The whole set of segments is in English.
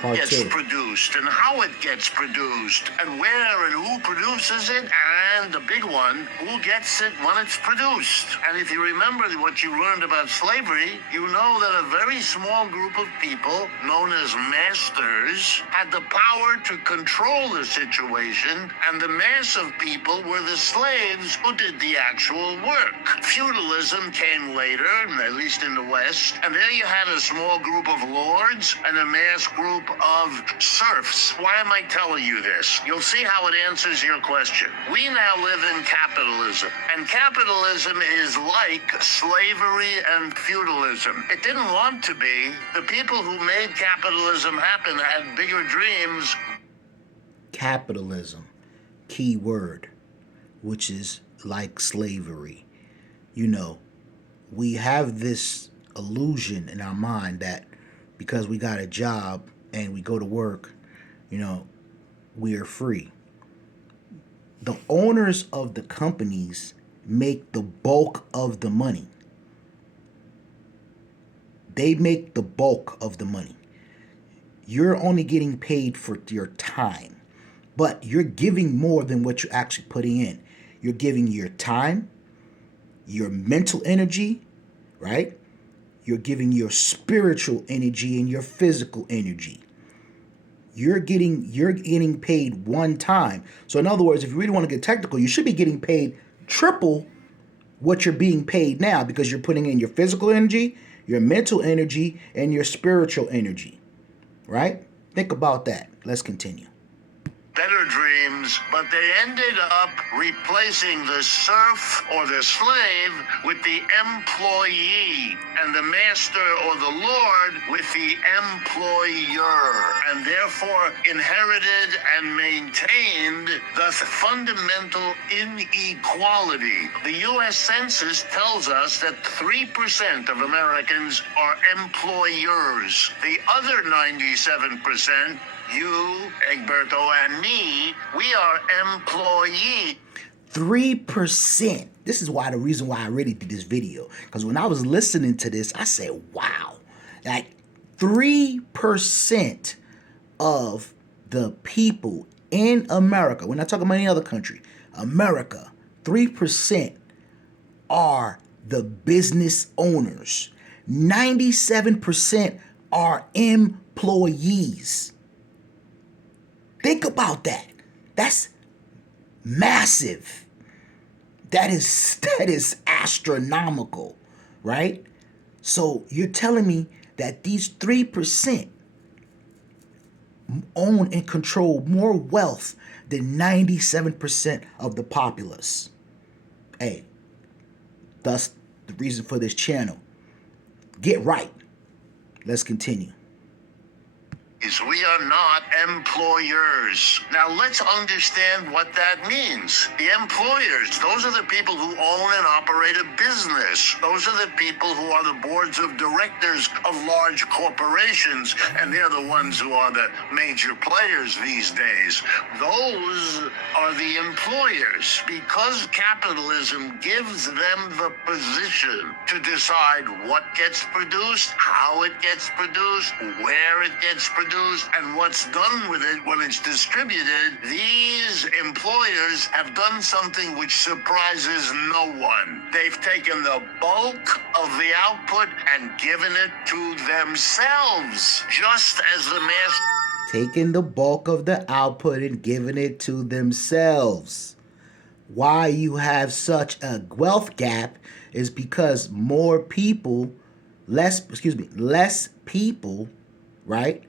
what Part gets two. produced and how it gets produced and where and who produces it, and the big one, who gets it when it's produced. And if you remember what you learned about slavery, you know that a very small group of people, known as masters, had the power to control the situation, and the mass of people were the slaves who did the actual work. Feudalism came later, at least in the West, and there you had a small group of lords and a mass group of serfs. Why am I telling you this? You'll see how it answers your question. We now live in capitalism, and capitalism is like slavery and feudalism. It didn't want to be. The people who made capitalism happen had bigger dreams. Capitalism, key word, which is like slavery. You know, we have this illusion in our mind that because we got a job and we go to work, you know, we are free. The owners of the companies make the bulk of the money. They make the bulk of the money. You're only getting paid for your time, but you're giving more than what you're actually putting in. You're giving your time, your mental energy, right? You're giving your spiritual energy and your physical energy. You're getting paid one time. So in other words, if you really want to get technical, you should be getting paid triple what you're being paid now because you're putting in your physical energy, your mental energy, and your spiritual energy. Right? Think about that. Let's continue. Better dreams, but they ended up replacing the serf or the slave with the employee, and the master or the lord with the employer, and therefore inherited and maintained the fundamental inequality. The U.S. Census tells us that 3% of Americans are employers. The other 97%, you, Egberto, and me, we are employees. 3%. This is why the reason why I really did this video. Because when I was listening to this, I said, wow. Like 3% of the people in America, we're not talking about any other country, America, 3% are the business owners. 97% are employees. Think about that. That's massive. That is astronomical, right? So you're telling me that these 3% own and control more wealth than 97% of the populace. Hey, thus the reason for this channel. Get right. Let's continue. We are not employers. Now let's understand what that means. The employers, those are the people who own and operate a business. Those are the people who are the boards of directors of large corporations, and they're the ones who are the major players these days. Those are the employers, because capitalism gives them the position to decide what gets produced, how it gets produced, where it gets produced, and what's done with it when it's distributed. These employers have done something which surprises no one. They've taken the bulk of the output and given it to themselves, just as the mass taking the bulk of the output and giving it to themselves. Why you have such a wealth gap is because less people, right,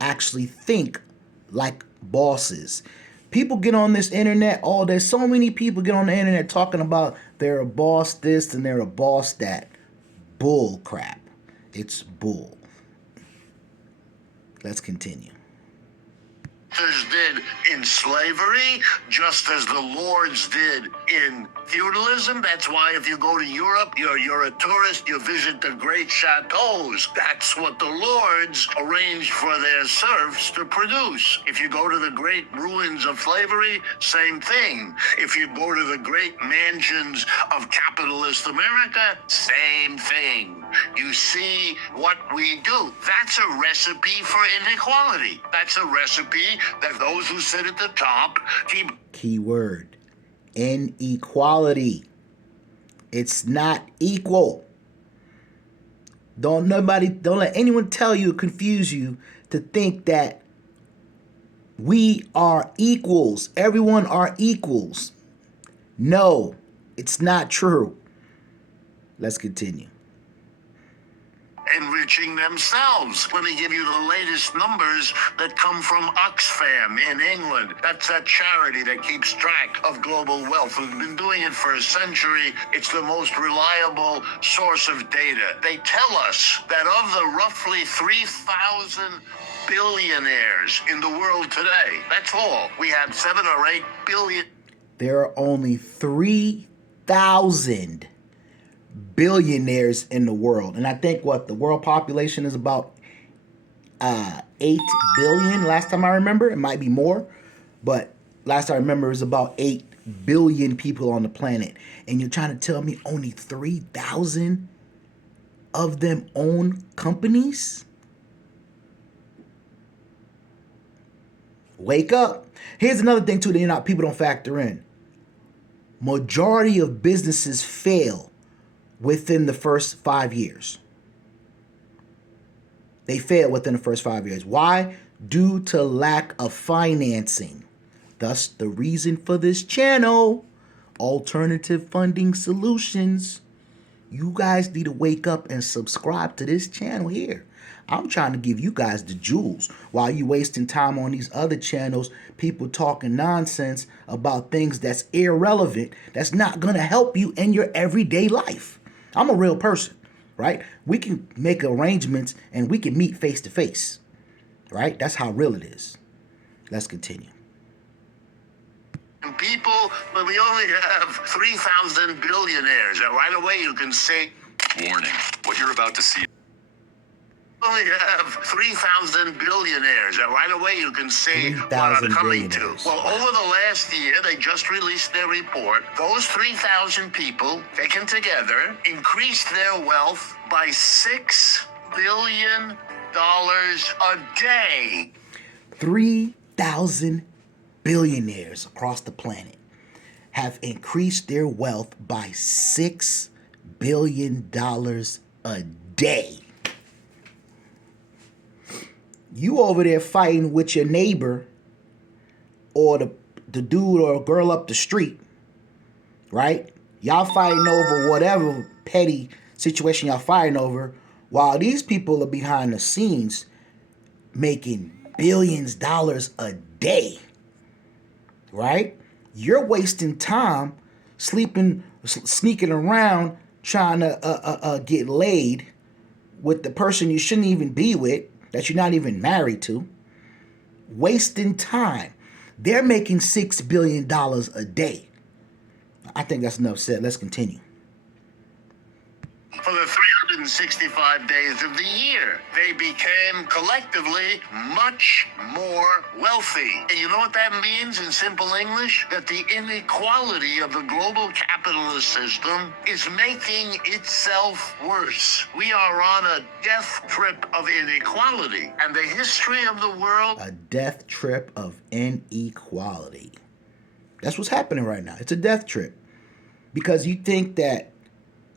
actually think like bosses. People get on this internet, there's so many people get on the internet talking about they're a boss this and they're a boss that. Bull crap. It's bull. Let's continue. masters did in slavery, just as the lords did in feudalism. That's why if you go to Europe, you're a tourist, you visit the great chateaus. That's what the lords arranged for their serfs to produce. If you go to the great ruins of slavery, same thing. If you go to the great mansions of capitalist America, same thing. You see what we do. That's a recipe for inequality. That's a recipe that those who sit at the top keep. Key word, inequality. It's not equal. Don't let anyone tell you or confuse you to think that we are equals. Everyone are equals. No, it's not true. Let's continue. Enriching themselves. Let me give you the latest numbers that come from Oxfam in England. That's that charity that keeps track of global wealth. We've been doing it for a century. It's the most reliable source of data. They tell us that of the roughly 3,000 billionaires in the world today, that's all. We have 7 or 8 billion. There are only 3,000 billionaires in the world. And I think the world population is about 8 billion. Last time I remember, it might be more, but last I remember it was about 8 billion people on the planet. And you're trying to tell me only 3,000 of them own companies? Wake up. Here's another thing too that people don't factor in. Majority of businesses fail within the first 5 years. They fail within the first 5 years. Why? Due to lack of financing. Thus, the reason for this channel, Alternative Funding Solutions. You guys need to wake up and subscribe to this channel here. I'm trying to give you guys the jewels while you wasting time on these other channels, people talking nonsense about things that's irrelevant, that's not going to help you in your everyday life. I'm a real person, right? We can make arrangements and we can meet face to face, right? That's how real it is. Let's continue. People, but we only have 3,000 billionaires. Now, right away you can say, warning, what you're about to see. We only have 3,000 billionaires. Now, right away you can see what I'm coming to. Well, over the last year, they just released their report. Those 3,000 people taken together increased their wealth by $6 billion a day. 3,000 billionaires across the planet have increased their wealth by $6 billion a day. You over there fighting with your neighbor or the dude or girl up the street, right? Y'all fighting over whatever petty situation y'all fighting over, while these people are behind the scenes making billions of dollars a day, right? You're wasting time sneaking around trying to get laid with the person you shouldn't even be with, that you're not even married to. Wasting time. They're making $6 billion a day. I think that's enough said. Let's continue. For the 365 days of the year, they became collectively much more wealthy. And you know what that means in simple English? That the inequality of the global capitalist system is making itself worse. We are on a death trip of inequality. And the history of the world... A death trip of inequality. That's what's happening right now. It's a death trip. Because you think that,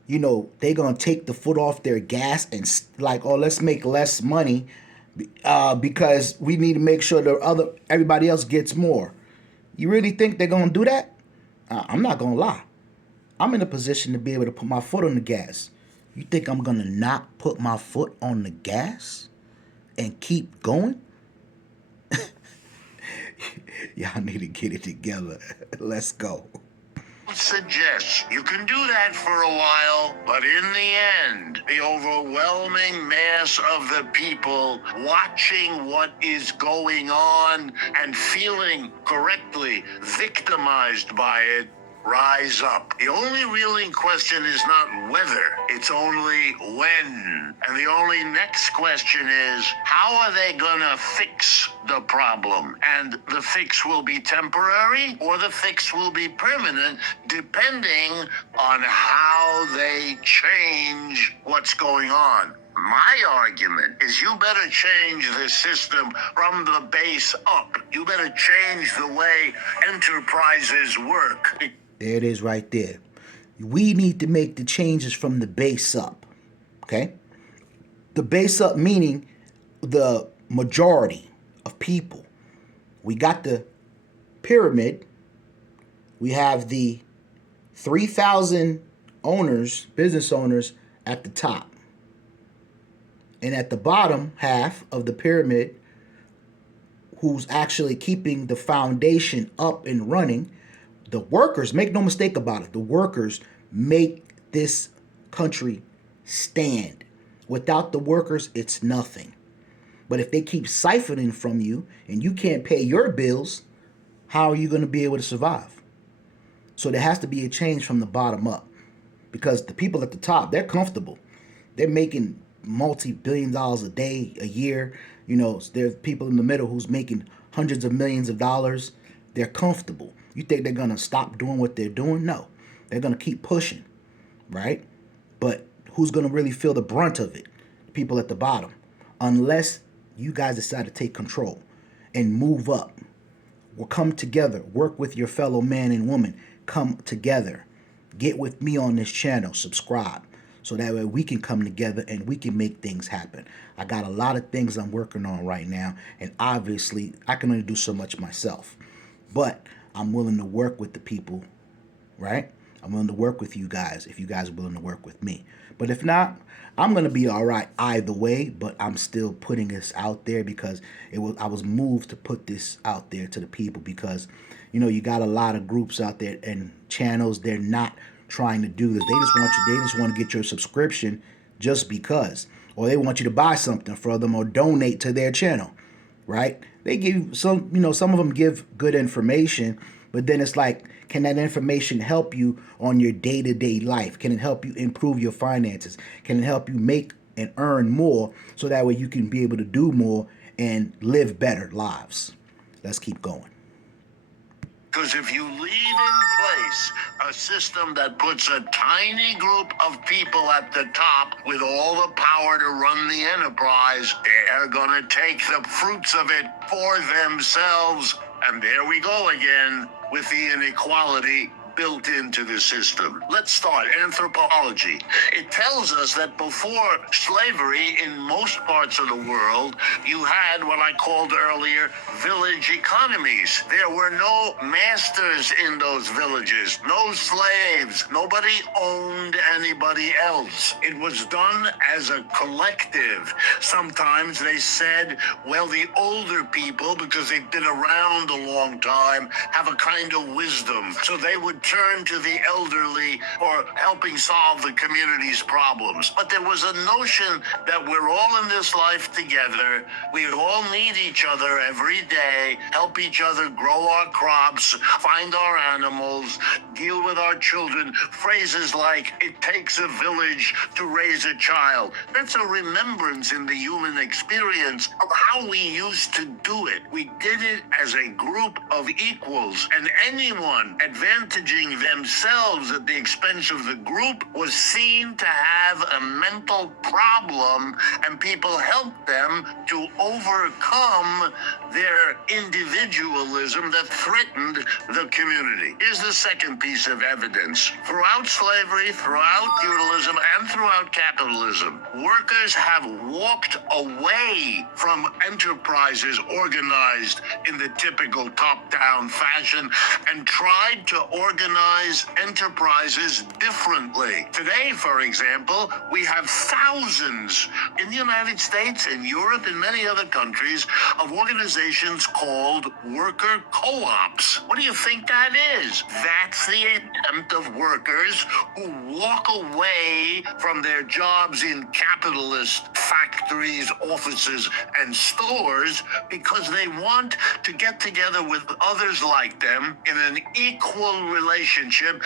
they're going to take the foot off their gas and let's make less money because we need to make sure everybody else gets more. You really think they're going to do that? I'm not going to lie. I'm in a position to be able to put my foot on the gas. You think I'm going to not put my foot on the gas and keep going? Y'all need to get it together. Let's go. Suggests you can do that for a while, but in the end, the overwhelming mass of the people watching what is going on and feeling correctly victimized by it rise up. The only really question is not whether, it's only when. And the only next question is, how are they gonna fix the problem? And the fix will be temporary or the fix will be permanent, depending on how they change what's going on. My argument is you better change the system from the base up. You better change the way enterprises work. There it is right there. We need to make the changes from the base up. Okay? The base up meaning the majority of people. We got the pyramid. We have the 3,000 owners, business owners at the top. And at the bottom half of the pyramid, who's actually keeping the foundation up and running, the workers, make no mistake about it, the workers make this country stand. Without the workers, it's nothing. But if they keep siphoning from you and you can't pay your bills, how are you going to be able to survive? So there has to be a change from the bottom up, because the people at the top, they're comfortable. They're making multi-billion dollars a day, a year. You know, there's people in the middle who's making hundreds of millions of dollars. They're comfortable. You think they're going to stop doing what they're doing? No. They're going to keep pushing, right? But who's going to really feel the brunt of it? The people at the bottom. Unless you guys decide to take control and move up. Or come together. Work with your fellow man and woman. Come together. Get with me on this channel. Subscribe. So that way we can come together and we can make things happen. I got a lot of things I'm working on right now. And obviously, I can only do so much myself. But I'm willing to work with the people, right? I'm willing to work with you guys if you guys are willing to work with me. But if not, I'm going to be all right either way, but I'm still putting this out there because I was moved to put this out there to the people because, you know, you got a lot of groups out there and channels, they're not trying to do this. They just want to get your subscription just because, or they want you to buy something for them or donate to their channel, right? They give some, you know, some of them give good information, but then it's like, can that information help you on your day-to-day life? Can it help you improve your finances? Can it help you make and earn more so that way you can be able to do more and live better lives? Let's keep going. Because if you leave in place a system that puts a tiny group of people at the top with all the power to run the enterprise, they're going to take the fruits of it for themselves. And there we go again with the inequality built into the system. Let's start anthropology. It tells us that before slavery in most parts of the world, you had what I called earlier village economies. There were no masters in those villages, no slaves. Nobody owned anybody else. It was done as a collective. Sometimes they said, well, the older people, because they've been around a long time, have a kind of wisdom. So they would turn to the elderly for helping solve the community's problems. But there was a notion that we're all in this life together. We all need each other every day, help each other grow our crops, find our animals, deal with our children. Phrases like, it takes a village to raise a child. That's a remembrance in the human experience of how we used to do it. We did it as a group of equals, and anyone advantaging themselves at the expense of the group was seen to have a mental problem, and people helped them to overcome their individualism that threatened the community. Here's the second piece of evidence. Throughout slavery, throughout feudalism, and throughout capitalism, workers have walked away from enterprises organized in the typical top-down fashion and tried to organize organize enterprises differently. Today, for example, we have thousands in the United States, in Europe, and many other countries of organizations called worker co-ops. What do you think that is? That's the attempt of workers who walk away from their jobs in capitalist factories, offices, and stores because they want to get together with others like them in an equal relationship,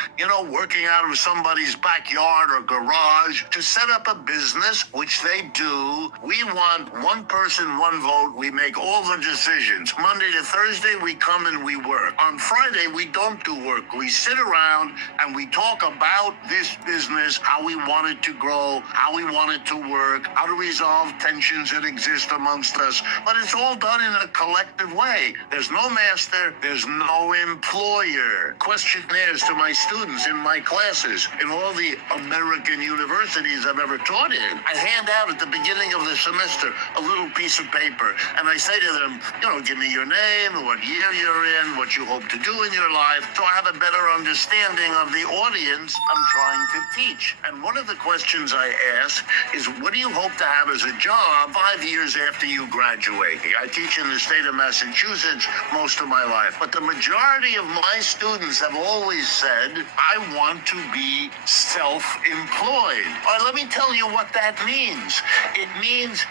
working out of somebody's backyard or garage to set up a business, which they do. We want one person, one vote. We make all the decisions. Monday to Thursday, we come and we work. On Friday, we don't do work. We sit around and we talk about this business, how we want it to grow, how we want it to work, how to resolve tensions that exist amongst us. But it's all done in a collective way. There's no master, there's no employer. Questionnaires to my students in my classes, in all the American universities I've ever taught in. I hand out at the beginning of the semester a little piece of paper, and I say to them, give me your name, what year you're in, what you hope to do in your life, so I have a better understanding of the audience I'm trying to teach. And one of the questions I ask is, what do you hope to have as a job 5 years after you graduate? I teach in the state of Massachusetts most of my life, but the majority of my students have always said, I want to be self-employed. All right, let me tell you what that means. It means